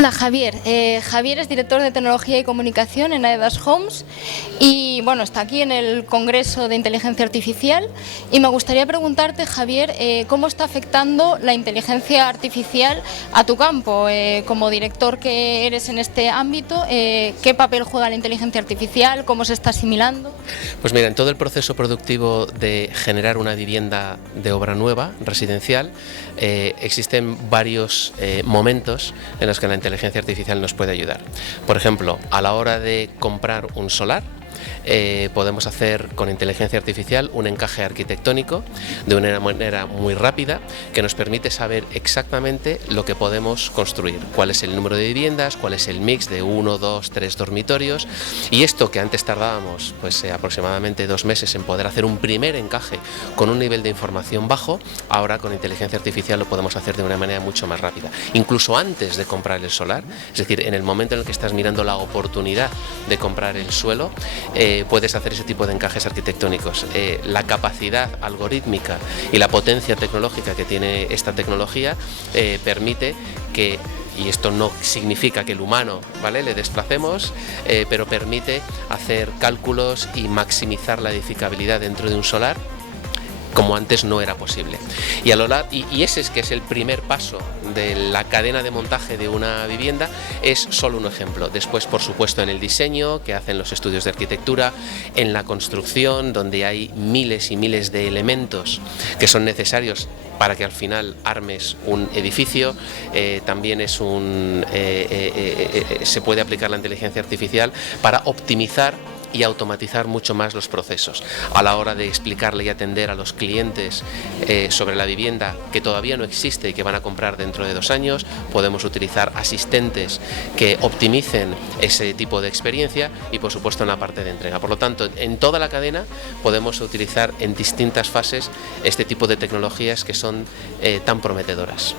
Hola Javier, Javier es director de tecnología y comunicación en Aedas Homes y bueno, está aquí en el Congreso de Inteligencia Artificial y me gustaría preguntarte, Javier, ¿cómo está afectando la inteligencia artificial a tu campo? Como director que eres en este ámbito, ¿qué papel juega la inteligencia artificial? ¿Cómo se está asimilando? Pues mira, en todo el proceso productivo de generar una vivienda de obra nueva, residencial, existen varios momentos en los que la inteligencia artificial nos puede ayudar. Por ejemplo, a la hora de comprar un solar, podemos hacer con inteligencia artificial un encaje arquitectónico de una manera muy rápida que nos permite saber exactamente lo que podemos construir, cuál es el número de viviendas, cuál es el mix de 1, 2, 3 dormitorios, y esto que antes tardábamos aproximadamente 2 meses en poder hacer un primer encaje con un nivel de información bajo, ahora con inteligencia artificial lo podemos hacer de una manera mucho más rápida, incluso antes de comprar el solar, es decir, en el momento en el que estás mirando la oportunidad de comprar el suelo, puedes hacer ese tipo de encajes arquitectónicos. La capacidad algorítmica y la potencia tecnológica que tiene esta tecnología permite que, y esto no significa que el humano, ¿vale?, le desplacemos, pero permite hacer cálculos y maximizar la edificabilidad dentro de un solar como antes no era posible. Y ese es que es el primer paso de la cadena de montaje de una vivienda, es solo un ejemplo. Después, por supuesto, en el diseño, que hacen los estudios de arquitectura, en la construcción, donde hay miles y miles de elementos que son necesarios para que al final armes un edificio, también es se puede aplicar la inteligencia artificial para optimizar y automatizar mucho más los procesos. A la hora de explicarle y atender a los clientes sobre la vivienda que todavía no existe y que van a comprar dentro de 2 años, podemos utilizar asistentes que optimicen ese tipo de experiencia y por supuesto en la parte de entrega. Por lo tanto, en toda la cadena podemos utilizar en distintas fases este tipo de tecnologías que son tan prometedoras.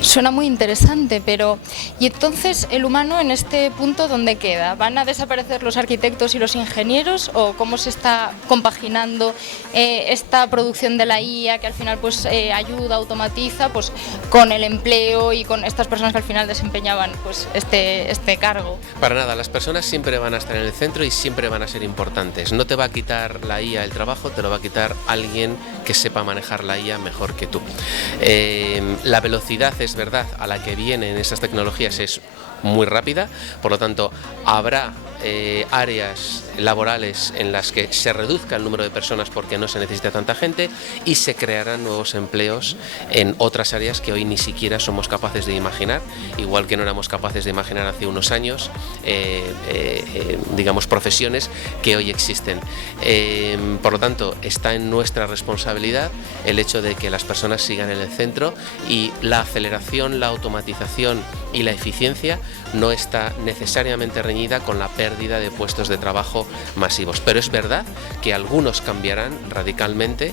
Suena muy interesante, pero ¿y entonces el humano en este punto dónde queda? ¿Van a desaparecer los arquitectos y los ingenieros o cómo se está compaginando esta producción de la IA que al final pues ayuda, automatiza pues con el empleo y con estas personas que al final desempeñaban pues este cargo? Para nada, las personas siempre van a estar en el centro y siempre van a ser importantes. No te va a quitar la IA el trabajo, te lo va a quitar alguien que sepa manejar la IA mejor que tú. La velocidad, es verdad, a la que vienen esas tecnologías es muy rápida, por lo tanto habrá áreas laborales en las que se reduzca el número de personas porque no se necesita tanta gente y se crearán nuevos empleos en otras áreas que hoy ni siquiera somos capaces de imaginar, igual que no éramos capaces de imaginar hace unos años digamos profesiones que hoy existen. Por lo tanto, está en nuestra responsabilidad el hecho de que las personas sigan en el centro y la aceleración, la automatización y la eficiencia no está necesariamente reñida con la pérdida de puestos de trabajo masivos. Pero es verdad que algunos cambiarán radicalmente,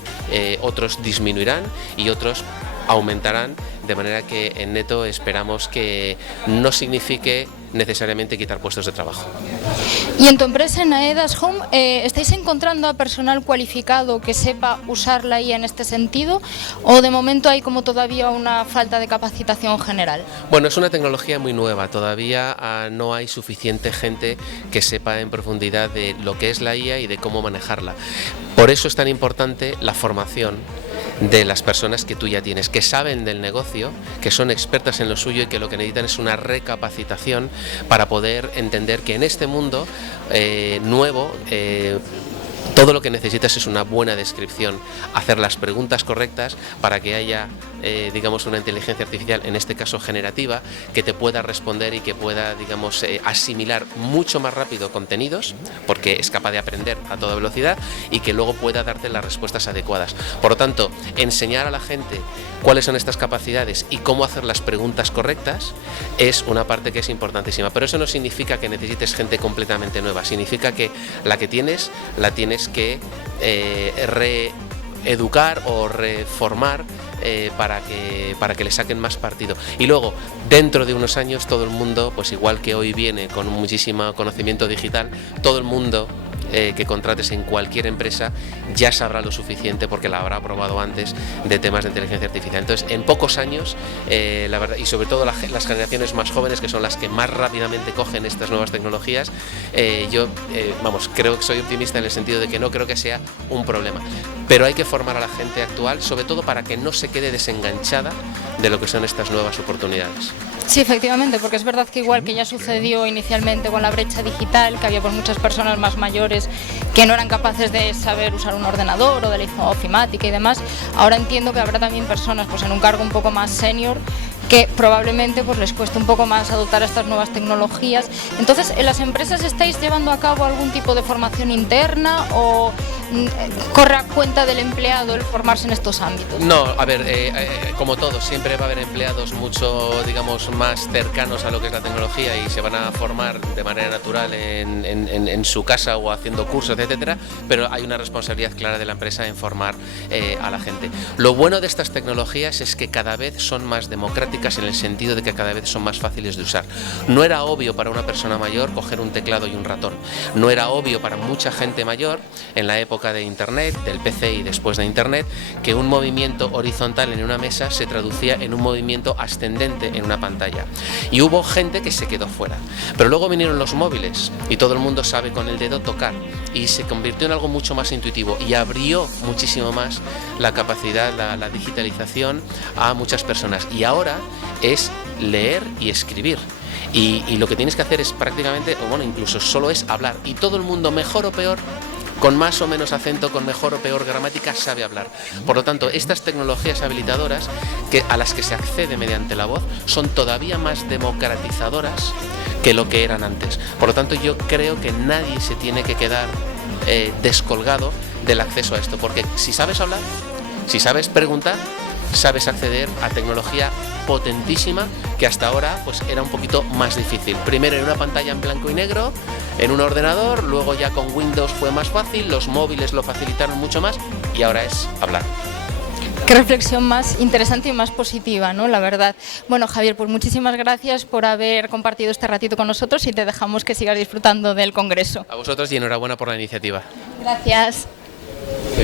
otros disminuirán y otros aumentarán, de manera que en neto esperamos que no signifique necesariamente quitar puestos de trabajo. Y en tu empresa, en Aedas Home, ¿estáis encontrando a personal cualificado que sepa usar la IA en este sentido o de momento hay como todavía una falta de capacitación general? Bueno, es una tecnología muy nueva, todavía no hay suficiente gente que sepa en profundidad de lo que es la IA y de cómo manejarla. Por eso es tan importante la formación de las personas que tú ya tienes, que saben del negocio, que son expertas en lo suyo y que lo que necesitan es una recapacitación para poder entender que en este mundo nuevo todo lo que necesitas es una buena descripción, hacer las preguntas correctas para que haya, digamos, una inteligencia artificial, en este caso generativa, que te pueda responder y que pueda, digamos, asimilar mucho más rápido contenidos, porque es capaz de aprender a toda velocidad y que luego pueda darte las respuestas adecuadas. Por lo tanto, enseñar a la gente cuáles son estas capacidades y cómo hacer las preguntas correctas es una parte que es importantísima. Pero eso no significa que necesites gente completamente nueva, significa que la que tienes, la tienes que reeducar o reformar para que le saquen más partido. Y luego, dentro de unos años, todo el mundo, pues igual que hoy viene con muchísimo conocimiento digital, todo el mundo que contrates en cualquier empresa ya sabrá lo suficiente porque la habrá probado antes de temas de inteligencia artificial. Entonces, en pocos años, la verdad, y sobre todo las generaciones más jóvenes, que son las que más rápidamente cogen estas nuevas tecnologías, creo que soy optimista en el sentido de que no creo que sea un problema. Pero hay que formar a la gente actual, sobre todo para que no se quede desenganchada de lo que son estas nuevas oportunidades. Sí, efectivamente, porque es verdad que igual que ya sucedió inicialmente con la brecha digital, que había pues muchas personas más mayores que no eran capaces de saber usar un ordenador o de la ofimática y demás, ahora entiendo que habrá también personas pues en un cargo un poco más senior que probablemente pues les cueste un poco más adoptar estas nuevas tecnologías. Entonces, ¿en las empresas estáis llevando a cabo algún tipo de formación interna o corre a cuenta del empleado el formarse en estos ámbitos? No, a ver, como todo, siempre va a haber empleados mucho, digamos, más cercanos a lo que es la tecnología y se van a formar de manera natural en su casa o haciendo cursos, etcétera, pero hay una responsabilidad clara de la empresa en formar a la gente. Lo bueno de estas tecnologías es que cada vez son más democráticas en el sentido de que cada vez son más fáciles de usar. No era obvio para una persona mayor coger un teclado y un ratón. No era obvio para mucha gente mayor en la época de Internet, del PC y después de Internet, que un movimiento horizontal en una mesa se traducía en un movimiento ascendente en una pantalla. Y hubo gente que se quedó fuera. Pero luego vinieron los móviles y todo el mundo sabe con el dedo tocar y se convirtió en algo mucho más intuitivo y abrió muchísimo más la capacidad, la digitalización a muchas personas. Y ahora es leer y escribir. Y lo que tienes que hacer es prácticamente, o bueno, incluso solo es hablar. Y todo el mundo, mejor o peor, con más o menos acento, con mejor o peor gramática, sabe hablar. Por lo tanto, estas tecnologías habilitadoras a las que se accede mediante la voz son todavía más democratizadoras que lo que eran antes. Por lo tanto, yo creo que nadie se tiene que quedar descolgado del acceso a esto, porque si sabes hablar, si sabes preguntar, sabes acceder a tecnología potentísima que hasta ahora pues era un poquito más difícil. Primero en una pantalla en blanco y negro, en un ordenador, luego ya con Windows fue más fácil, los móviles lo facilitaron mucho más y ahora es hablar. Qué reflexión más interesante y más positiva, ¿no? La verdad. Bueno, Javier, pues muchísimas gracias por haber compartido este ratito con nosotros y te dejamos que sigas disfrutando del Congreso. A vosotros y enhorabuena por la iniciativa. Gracias. Sí.